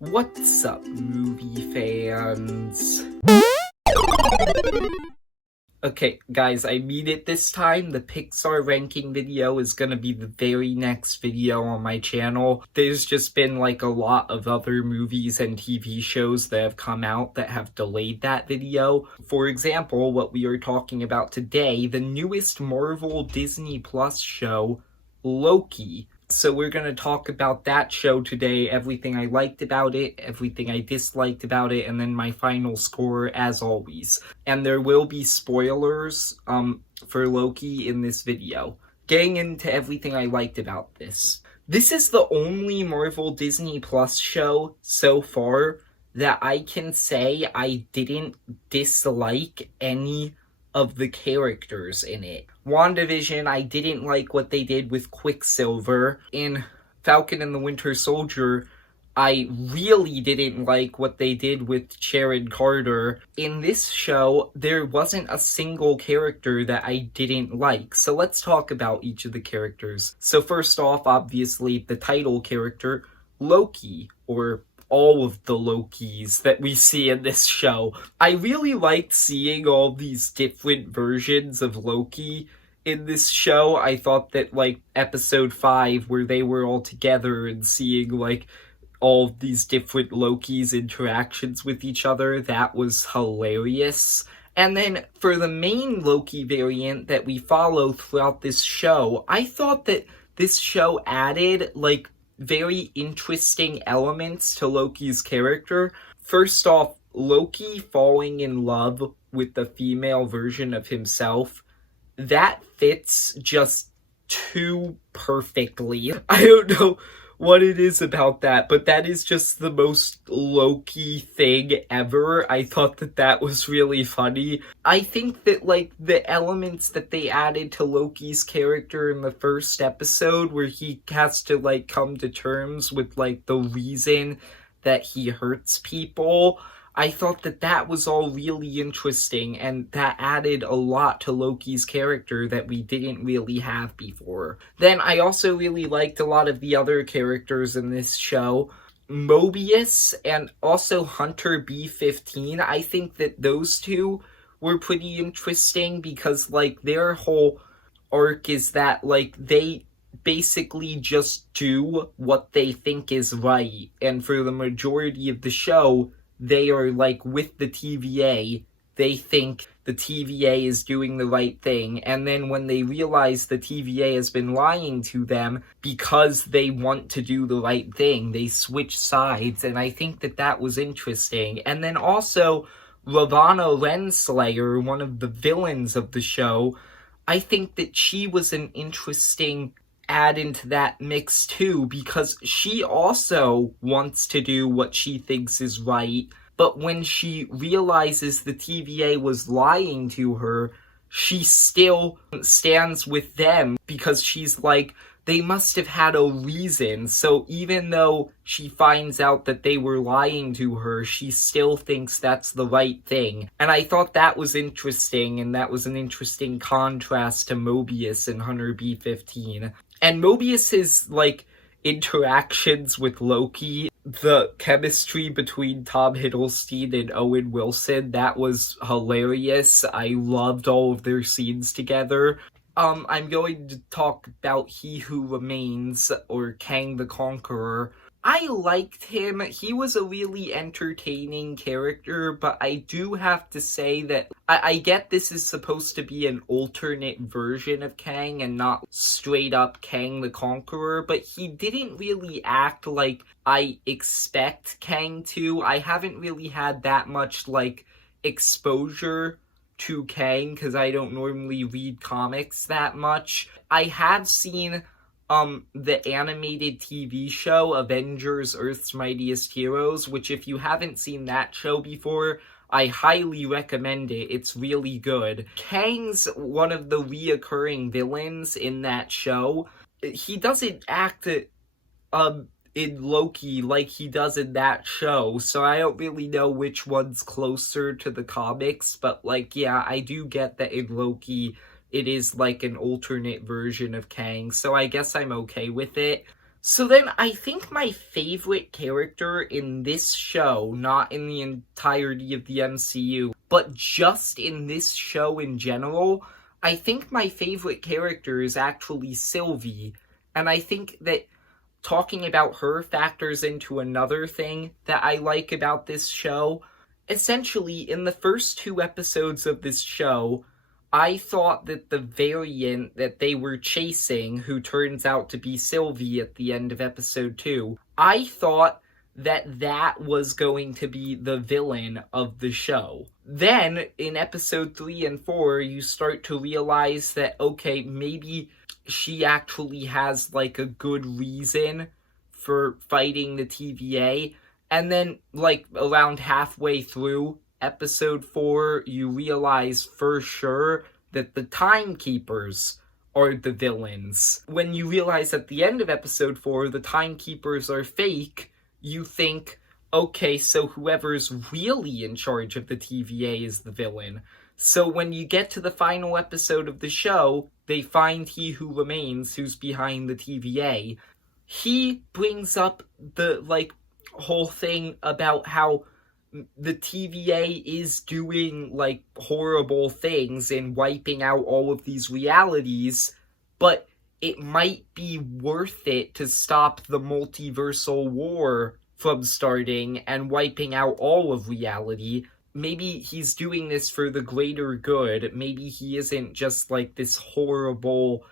What's up, movie fans? Okay, guys, I mean it this time. The Pixar ranking video is gonna be the very next video on my channel. There's just been like a lot of other movies and TV shows that have come out that have delayed that video. For example, what we are talking about today, the newest Marvel Disney Plus show, Loki. So we're going to talk about that show today, everything I liked about it, everything I disliked about it, and then my final score as always. And there will be spoilers for Loki in this video. Getting into everything I liked about this. This is the only Marvel Disney Plus show so far that I can say I didn't dislike any of the characters in it. WandaVision, I didn't like what they did with Quicksilver. In Falcon and the Winter Soldier, I really didn't like what they did with Sharon Carter. In this show, there wasn't a single character that I didn't like. So let's talk about each of the characters. So first off, obviously, the title character, Loki, or all of the Lokis that we see in this show. I really liked seeing all these different versions of Loki in this show. I thought that, like, episode 5, where they were all together and seeing, like, all of these different Lokis' interactions with each other, that was hilarious. And then for the main Loki variant that we follow throughout this show, I thought that this show added, like, very interesting elements to Loki's character. First off, Loki falling in love with the female version of himself, that fits just too perfectly. I don't know what it is about that, but that is just the most Loki thing ever. I thought that that was really funny. I think that, like, the elements that they added to Loki's character in the first episode, where he has to, like, come to terms with, like, the reason that he hurts people, I thought that that was all really interesting, and that added a lot to Loki's character that we didn't really have before. Then I also really liked a lot of the other characters in this show. Mobius and also Hunter B-15, I think that those two were pretty interesting because, like, their whole arc is that, like, they basically just do what they think is right, and for the majority of the show, they are, like, with the TVA, they think the TVA is doing the right thing, and then when they realize the TVA has been lying to them because they want to do the right thing, they switch sides, and I think that that was interesting. And then also, Ravonna Renslayer, one of the villains of the show, I think that she was an interesting add into that mix too, because she also wants to do what she thinks is right, but when she realizes the TVA was lying to her, she still stands with them because she's like, they must have had a reason. So even though she finds out that they were lying to her, she still thinks that's the right thing. And I thought that was interesting, and that was an interesting contrast to Mobius and Hunter B-15. And Mobius's, like, interactions with Loki, the chemistry between Tom Hiddleston and Owen Wilson, that was hilarious. I loved all of their scenes together. I'm going to talk about He Who Remains, or Kang the Conqueror. I liked him. He was a really entertaining character, but I do have to say that I get this is supposed to be an alternate version of Kang and not straight up Kang the Conqueror, but he didn't really act like I expect Kang to. I haven't really had that much, like, exposure to Kang because I don't normally read comics that much. I have seen the animated TV show, Avengers Earth's Mightiest Heroes, which if you haven't seen that show before, I highly recommend it. It's really good. Kang's one of the reoccurring villains in that show. He doesn't act in Loki like he does in that show, so I don't really know which one's closer to the comics, but, like, yeah, I do get that in Loki it is like an alternate version of Kang, so I guess I'm okay with it. So then I think my favorite character in this show, not in the entirety of the MCU, but just in this show in general, I think my favorite character is actually Sylvie. And I think that talking about her factors into another thing that I like about this show. Essentially, in the first 2 episodes of this show, I thought that the variant that they were chasing, who turns out to be Sylvie at the end of episode 2, I thought that was going to be the villain of the show. Then, in episode 3 and 4, you start to realize that, okay, maybe she actually has, like, a good reason for fighting the TVA. And then, like, around halfway through episode 4, you realize for sure that the timekeepers are the villains. When you realize at the end of episode 4 the timekeepers are fake, you think, okay, so whoever's really in charge of the TVA is the villain. So when you get to the final episode of the show, they find He Who Remains, who's behind the TVA. He brings up the, like, whole thing about how the TVA is doing, like, horrible things and wiping out all of these realities, but it might be worth it to stop the multiversal war from starting and wiping out all of reality. Maybe he's doing this for the greater good. Maybe he isn't just, like, this horrible,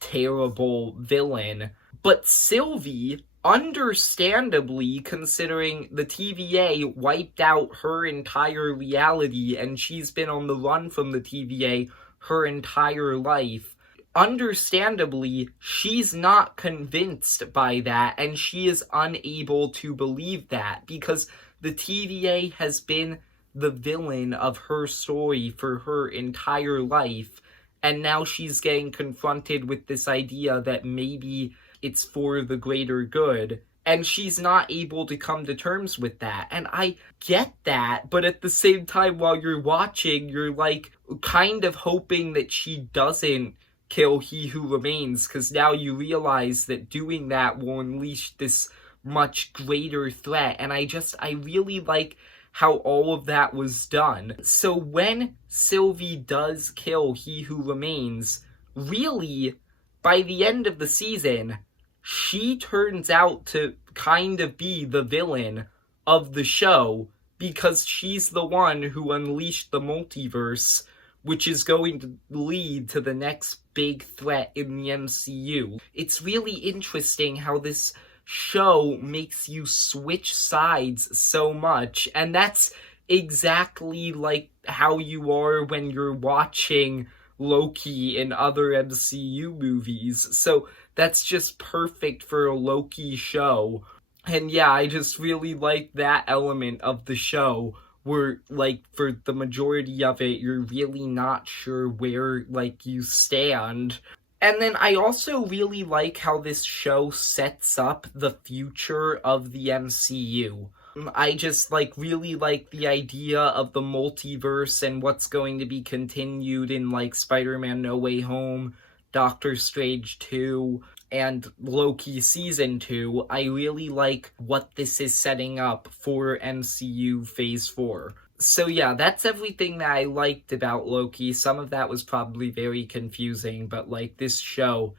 terrible villain. But Sylvie, understandably, considering the TVA wiped out her entire reality and she's been on the run from the TVA her entire life, understandably, she's not convinced by that, and she is unable to believe that, because the TVA has been the villain of her story for her entire life, and now she's getting confronted with this idea that maybe it's for the greater good, and she's not able to come to terms with that. And I get that, but at the same time, while you're watching, you're, like, kind of hoping that she doesn't kill He Who Remains, because now you realize that doing that will unleash this much greater threat, and I really like how all of that was done. So when Sylvie does kill He Who Remains, really, by the end of the season, she turns out to kind of be the villain of the show, because she's the one who unleashed the multiverse, which is going to lead to the next big threat in the MCU. It's really interesting how this show makes you switch sides so much, and that's exactly like how you are when you're watching Loki and other MCU movies. So that's just perfect for a Loki show. And yeah, I just really like that element of the show where, like, for the majority of it, you're really not sure where, like, you stand. And then I also really like how this show sets up the future of the MCU. I just, like, really like the idea of the multiverse and what's going to be continued in, like, Spider-Man No Way Home, Doctor Strange 2, and Loki Season 2. I really like what this is setting up for MCU Phase 4. So yeah, that's everything that I liked about Loki. Some of that was probably very confusing, but, like, this show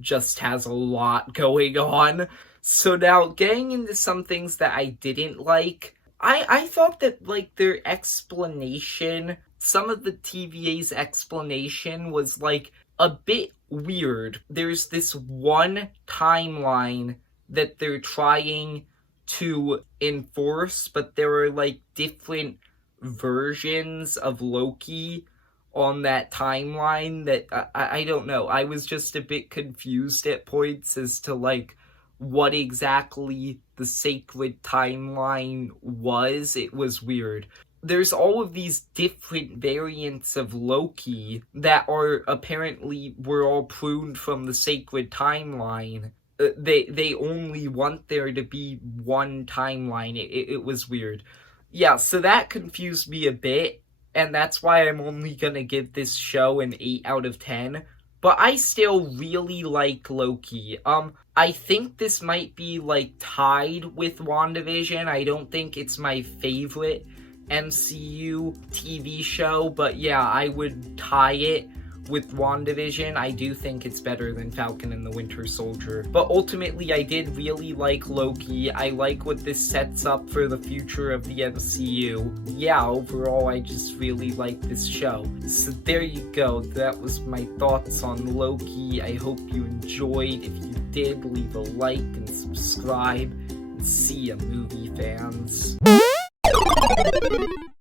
just has a lot going on. So now, getting into some things that I didn't like, I thought that, like, their explanation, some of the TVA's explanation was, like, a bit weird. There's this one timeline that they're trying to enforce, but there are, like, different versions of Loki on that timeline that I don't know. I was just a bit confused at points as to, like, what exactly the sacred timeline was. It was weird. There's all of these different variants of Loki that are apparently were all pruned from the sacred timeline. They only want there to be one timeline. It was weird. Yeah, so that confused me a bit, and that's why I'm only gonna give this show an 8 out of 10. but I still really like Loki. I think this might be, like, tied with WandaVision. I don't think it's my favorite MCU TV show, but yeah, I would tie it with WandaVision. I do think it's better than Falcon and the Winter Soldier. But ultimately, I did really like Loki. I like what this sets up for the future of the MCU. Yeah, overall, I just really like this show. So there you go. That was my thoughts on Loki. I hope you enjoyed. If you did, leave a like and subscribe. And see ya, movie fans.